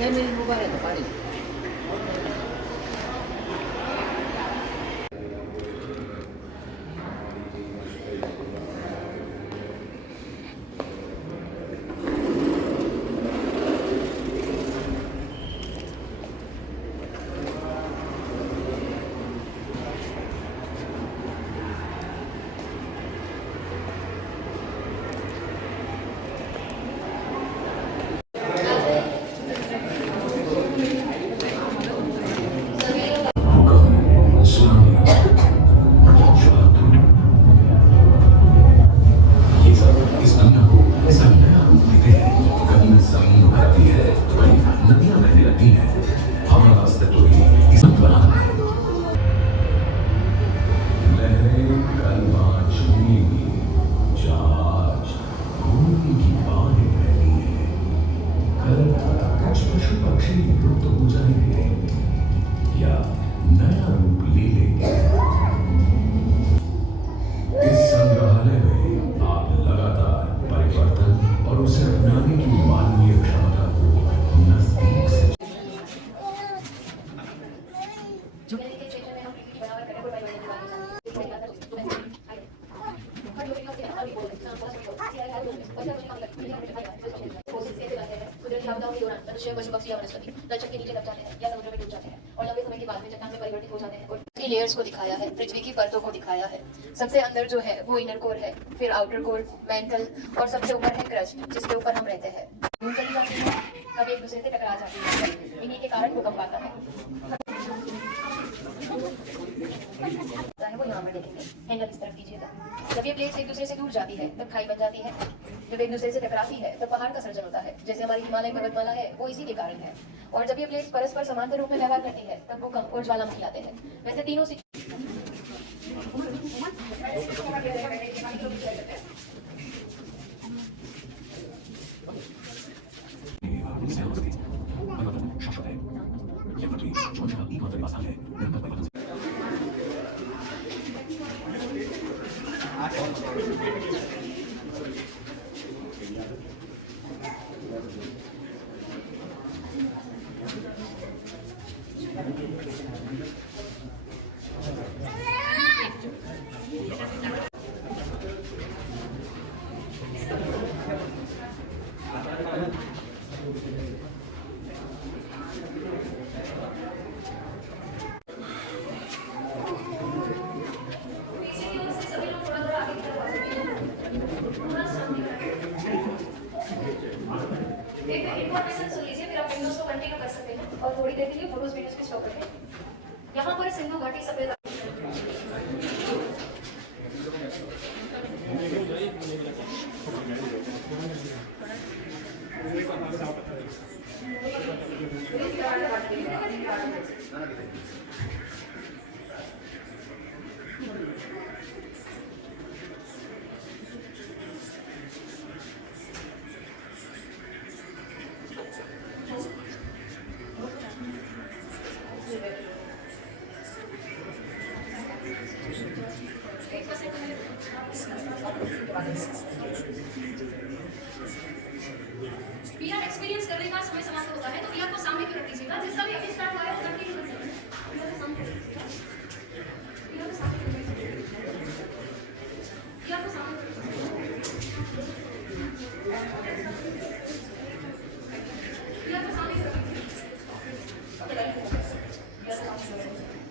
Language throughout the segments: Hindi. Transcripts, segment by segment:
ફેમિલી ઉભા રહે તો પાણી मनुष्य पशु पक्षी या वनस्पति तलछट के नीचे दब जाते हैं या समुद्र में डूब जाते हैं और लंबे समय के बाद में चट्टान में परिवर्तित हो जाते हैं। और इसकी लेयर्स को दिखाया है, पृथ्वी की परतों को दिखाया है। सबसे अंदर जो है वो इनर कोर है, फिर आउटर कोर, मेंटल और सबसे ऊपर है क्रस्ट जिसके ऊपर हम रहते हैं। चली जाती है, कभी एक दूसरे से टकरा जाती है, इन्हीं के कारण भूकंप आता है। वो यहाँ पर देखेंगे, हैंडल इस तरफ कीजिएगा। जब ये प्लेट्स एक दूसरे से दूर जाती है तब खाई बन जाती है। जब एक दूसरे से टकराती है तब पहाड़ का सर्जन होता है, जैसे हमारी हिमालय पर्वतमाला है वो इसी के कारण है। और जब ये प्लेट्स परस्पर समांतर रूप में व्यवहार करती है तब भूकंप और ज्वालामुखी आते हैं। वैसे तीनों से इन्फॉर्मेशन सुन लीजिए, फिर आप विंडोज को कंटिन्यू कर सकते हैं और थोड़ी देर के लिए फोटोज वीडियोज को स्टॉप करके यहाँ पर सिंधु घाटी सफेद VR एक्सपीरियंस करने का समय समाप्त होता है तो VR को सामने क्यों रख दीजिएगा, जिसका भी अभी स्टार्ट हुआ है वो कंटिन्यू कर सकते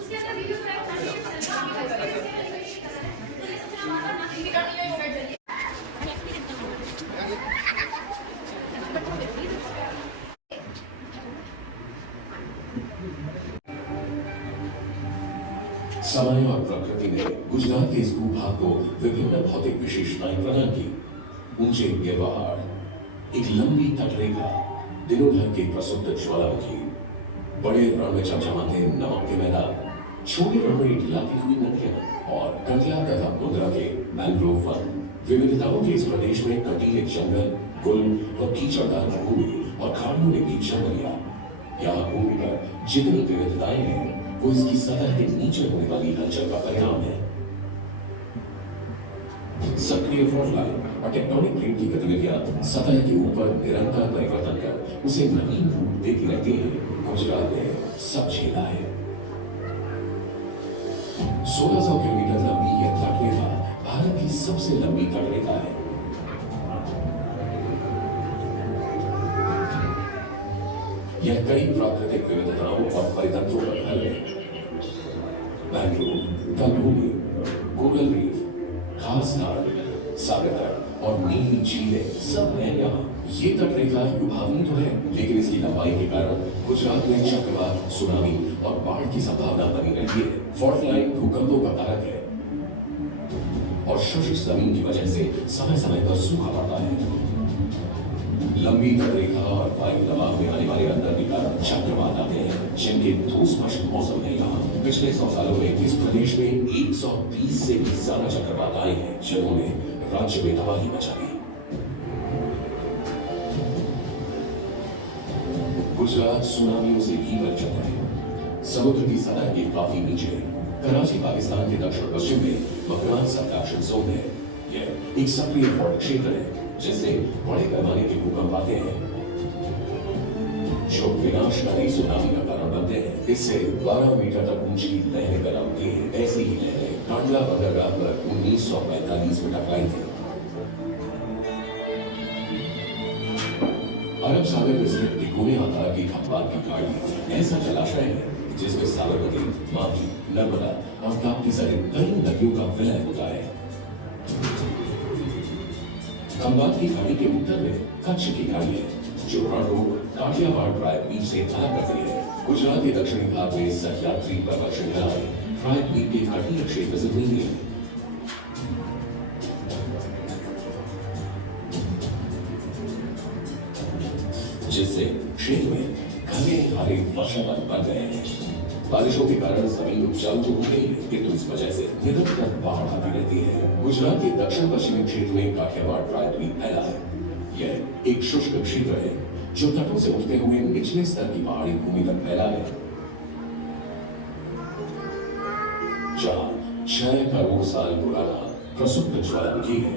उसके अंदर वीडियो ट्रैक करके समय और प्रकृति ने गुजरात के इस भूभाग को विभिन्न भौतिक विशेषताएं प्रदान की। ऊंचे गिर पहाड़, एक लंबी तटरेखा, दिनों भर के प्रसिद्ध ज्वालामुखी, बड़े रण में चमचमाते नमक के मैदान, छोटे रण में ढिलाती हुई नदियां और कटला तथा मुद्रा के मैंग्रोव वन। विविधताओं के इस प्रदेश में कटीले जंगल, गुल और कीचड़दार भूमि और खाड़ियों ने भी जन्म लिया। यहाँ भूमि पर जितनी विविधताएं हैं वो इसकी सतह के नीचे होने वाली हलचल का परिणाम है। सक्रिय फॉल्ट लाइन और टेक्टोनिक प्लेट की गतिविधियां सतह के ऊपर निरंतर परिवर्तन कर उसे नवीन रूप देती रहती है। गुजरात ने सब झेला है। 1600 किलोमीटर लंबी यह तटरेखा भारत की सबसे लंबी तटरेखा है। यह कई प्राकृतिक विविधताओं और परितंत्रों का घर है। मैंग्रोव, तलभूमि, कोरल रीफ, खास घाट, सागर तट और नीली झीलें सब हैं यहाँ। ये तटरेखा लुभावनी तो है, लेकिन इसकी लंबाई के कारण गुजरात में चक्रवात, सुनामी और बाढ़ की संभावना बनी रहती है। फॉल्ट लाइन भूकंपों का कारक है और शुष्क जमीन की वजह से समय समय पर सूखा पड़ता है। लंबी तटरेखा और वायु दबाव में आने वाले अंतर के कारण चक्रवात आते हैं, जिनके दो स्पष्ट मौसम है यहाँ। पिछले 100 सालों में इस प्रदेश में 120 से भी ज्यादा चक्रवात आए हैं, जिन्होंने राज्य में तबाही मचा दी। गुजरात सुनामियों से भी परिचित है। समुद्र की सतह के काफी नीचे कराची पाकिस्तान के दक्षिण पश्चिम में मकरान सबडक्शन जोन है। यह एक सक्रिय फॉल्ट क्षेत्र है जिससे बड़े पैमाने के भूकंप आते हैं जो विनाशकारी सुनामी का कारण बनते हैं। इससे 12 मीटर तक ऊंची लहरें पैदा होती हैं। ऐसी ही लहरें कांडला बंदरगाह पर 1945 में टकराई थी। अरब सागर में स्थित तिकोने आकार की खंबात की खाड़ी ऐसा जलाशय है जिसमें साबरमती, माही, नर्मदा और ताप्ती सहित कई नदियों का विलय होता है। खंबात की खाड़ी के उत्तर में कच्छ की खाड़ी है जो रण को काठियावाड़ प्रायद्वीप से अलग करती है। गुजरात के दक्षिणी भाग में सह्याद्री पर्वत श्रृंखलाएं प्रायद्वीप के तटीय क्षेत्र से मिली है, जिससे क्षेत्र में घने हरे वर्षावन बन गए हैं। बारिशों के कारण जमीन उपजाऊ तो हो गई है, किंतु इस वजह से निरंतर बाढ़ आती रहती है। गुजरात के दक्षिण पश्चिमी क्षेत्र में काठियावाड़ प्रायद्वीप फैला है। यह एक शुष्क क्षेत्र है जो तटों से उठते हुए निचले स्तर की पहाड़ी भूमि तक फैला है, जहां 6 करोड़ साल पुराना प्रसिद्ध ज्वालामुखी है।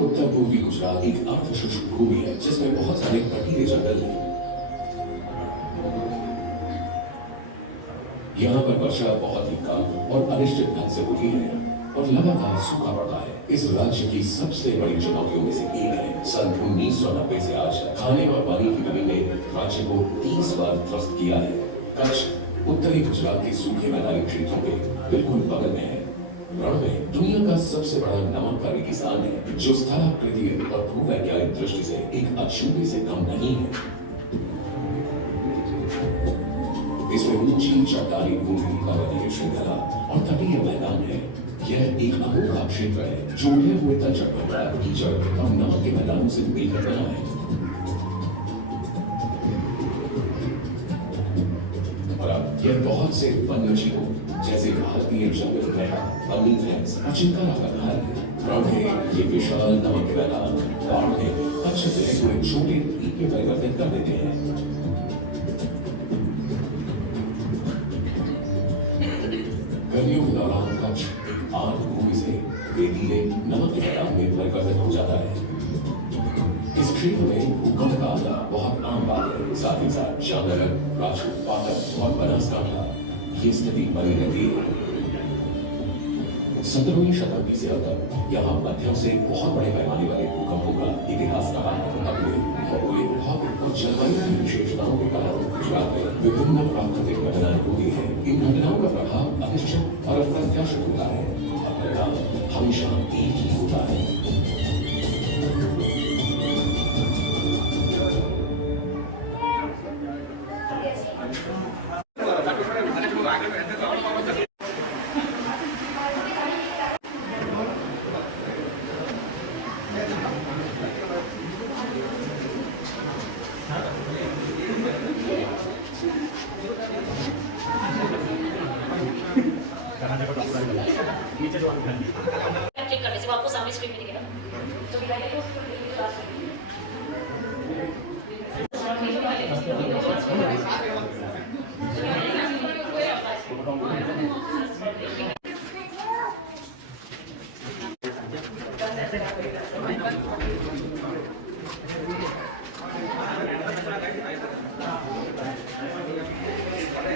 उत्तर पूर्वी गुजरात एक अर्धशुष्क भूमि है जिसमें बहुत सारे कटीले जंगल हैं। यहाँ पर वर्षा बहुत ही कम और अनिश्चित ढंग से होती है और लगातार सूखा पड़ता है। इस राज्य की सबसे बड़ी चुनौतियों में से एक है सन 1990 से आज खाने और पानी की कमी ने राज्य को 30 बार त्रस्त किया है। कच्छ उत्तरी गुजरात के सूखे मैदानी क्षेत्रों के बिल्कुल बगल में है। रण में दुनिया का सबसे बड़ा नमक का रेगिस्तान है जो स्थलाकृति और भूवैज्ञानिक दृष्टि से एक अछूते से कम नहीं है। इसमें ऊंची चट्टानी भूमि, पर्वतीय श्रृंखला और तटीय मैदान है। यह एक अनोखा क्षेत्र है जो उठे हुए तलचट्टा, कीचड़ और नमक के मैदानों से मिलकर बना है। और अब यह बहुत से वन्य जीवों जैसे भारतीय जंगल गैंडा, बन्नी भैंस और चिंकारा का घर है। रण में ये विशाल नमक के मैदान बाढ़ में कच्छ से हुए छोटे द्वीप में परिवर्तित कर देते हैं। गर्मियों के दौरान कच्छ एक आर्द्र भूमि से रेतीले नमक के मैदान में परिवर्तित हो जाता है। इस क्षेत्र में भूकंप का आना बहुत आम बात है। साथ ही साथ जामनगर, राजपूत, पाटन और बनासकांठा ये स्थिति बनी रहती है। 17वीं शताब्दी से अब तक यहाँ मध्यम से बहुत बड़े पैमाने वाले भूकंपों का इतिहास रहा है। अपने भौगोलिक, भौतिक और जलवायु की विशेषताओं के कारण गुजरात में विभिन्न प्राकृतिक घटनाएं होती हैं। इन घटनाओं का प्रभाव अनिश्चित और अप्रत्याशित होता है। परिणाम हमेशा एक ही होता है। क्लिक करने से वो आपको सामने स्क्रीन में दिखेगा तो भी आइए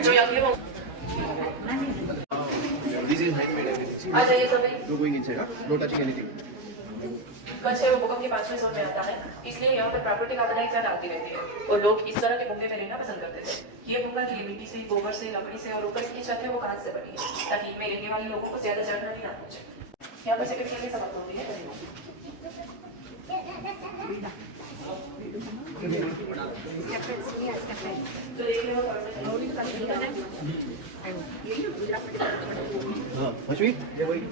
जो यहाँ पे वो This is handmade everything. आ जाइए सभी No going inside, huh? No touching anything. Kutch है वो भूकंप के 5वें जोन में आता है इसलिए यहाँ पर प्राकृतिक आपदाएं ज्यादा आती रहती है और लोग इस तरह के भूंगे में रहना पसंद करते थे ये भूंगा की मिट्टी से गोबर से लकड़ी से और ऊपर की छत है वो कांच से बनी है ताकि इनमें रहने वाले लोगों को ज्यादा जानकारी ना पहुंचे यहाँ पर सेकंड के लिए समाप्त होती है तो देख लो हाँ, मछली ये वही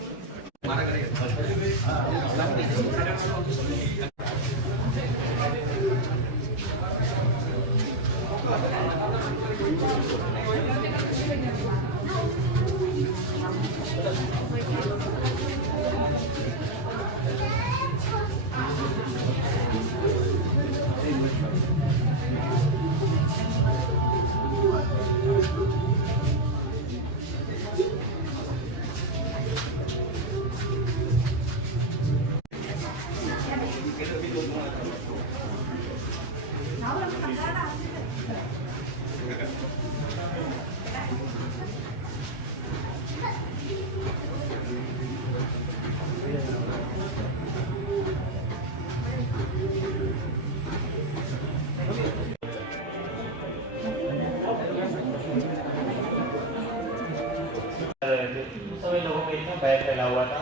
उस समय लोगों में इतना भय फैला हुआ था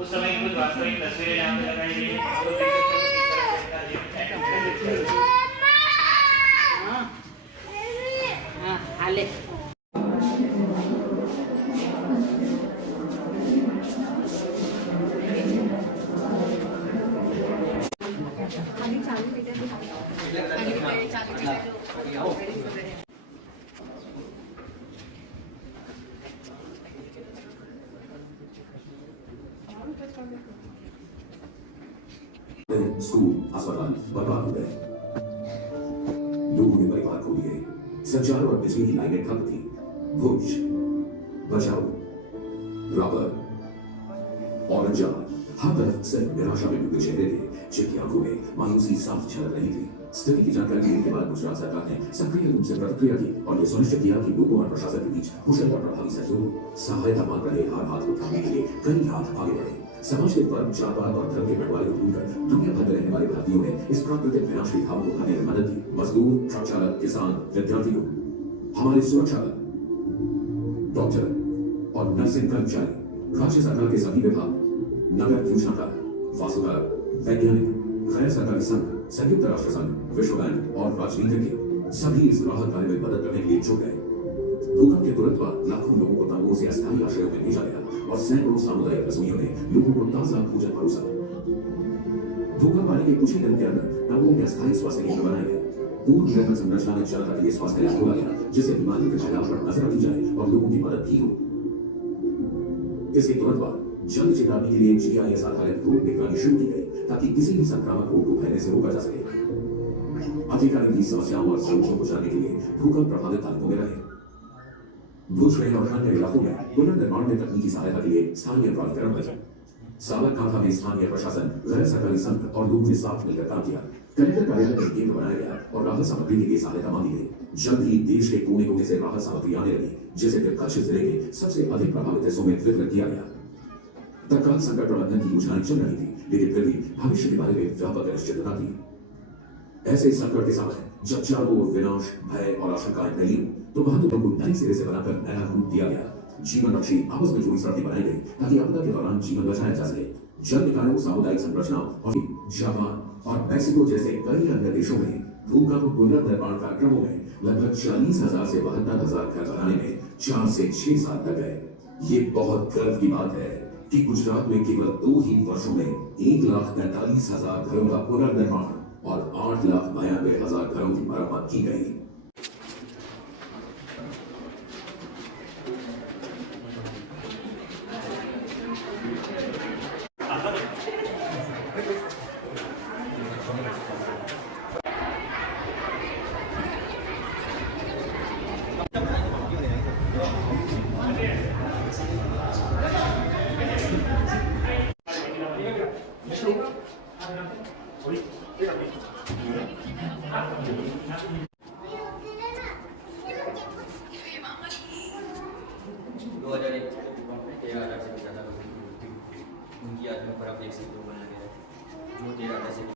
उस समय कुछ वास्तविक तस्वीरें यहाँ पे लगाई गई हैं तो देख सकते हो किस तरह से इनका ये हाले स्कूल अस्पताल बर्बाद हो गए लोगों ने परिवार खो दिए संचार और बिजली की लाइनें ठप थी भुज बचाओ रबर और अंजाम हर तरफ सिर्फ निराशा में डूबे चेहरे थे जिनकी आंखों में मायूसी साफ झलक रही थी स्थिति की जानकारी देने के बाद गुजरात सरकार ने सक्रिय रूप से प्रतिक्रिया की और यह सुनिश्चित किया कि लोगों और प्रशासन के बीच कुशल और प्रभावी सहयोग सहायता मांग रहे हर हाथ को थामने के लिए कई हाथ आगे बढ़े समाज के वर्ग जात पात और धर्म के बंटवारे को दूर कर दुनिया भर में रहने वाले भारतीयों ने इस प्राकृतिक विनाश की घाव को उठाने में मदद की मजदूर ट्रक चालक किसान विद्यार्थी को हमारे सुरक्षा बल डॉक्टर और नर्सिंग कर्मचारी राज्य सरकार के सभी विभाग नगर योजनाकार वास्तुकार वैज्ञानिक गैर सरकारी संघ संयुक्त राष्ट्र संघ विश्व बैंक और राजनीतिज्ञ सभी इस राहत कार्य में मदद करने के लिए जुट गए भूकंप के तुरंत बाद लाखों लोगों को तंबुओं से अस्थायी आश्रयों में भेजा गया और सैकड़ों सामुदायिक रसोइयों ने लोगों को ताजा भोजन परोसा भूकंप आने के कुछ ही दिन के अंदर तंबुओं में अस्थायी स्वास्थ्य केंद्र बनाए गए पूर्ण निर्माण संरचना में जनता के लिए स्वास्थ्य लैब खोला गया जिससे बीमारियों के फैलाव पर नजर रखी जाए और लोगों की मदद भी हो इसके तुरंत बाद जल्द चेतावनी के लिए GIS आधारित रोग निगरानी शुरू की गई ताकि किसी भी संक्रामक रोग को फैलने से रोका जा सके अधिकारी भी समस्याओं और संकटों को जानने के लिए भूकंप प्रभावित तालुकों में रहे भुज में और अन्य इलाकों में पुनर्निर्माण में तकनीकी सहायता के लिए स्थानीय प्राधिकरण बने साबरकांठा में स्थानीय प्रशासन गैर सरकारी संघ और लोगों ने साथ मिलकर काम किया कलेक्टर कार्यालय में केंद्र बनाया गया और राहत सामग्री के लिए सहायता मांगी गई जल्द ही देश के कोने कोने से राहत सामग्री आने लगी जिसे फिर कच्छ जिले के सबसे अधिक प्रभावित हिस्सों में वितरित किया गया तत्काल संकट प्रबंधन की योजनाएं चल रही थी लेकिन फिर भी भविष्य के बारे में व्यापक अनिश्चितता थी ऐसे संकट के समय जब चारों ओर विनाश भय और आशंकाएं फैली तो बहादुरों को नए सिरे से बनाकर नया रूप दिया गया जीवन रक्षी आपस में जुड़ी सड़कें बनाई गई ताकि आपदा के दौरान जीवन बचाया जा सके जल निकायों सामुदायिक संरचनाओं और जापान और मैक्सिको जैसे कई अन्य देशों में भूकंप पुनर्निर्माण कार्यक्रमों में लगभग 40,000 से 72,000 घर बनाने में 4 से 6 साल लग गए ये बहुत गर्व की बात है कि गुजरात में केवल 2 ही वर्षों में 1,43,000 घरों का पुनर्निर्माण और 8,92,000 घरों की मरम्मत की गई।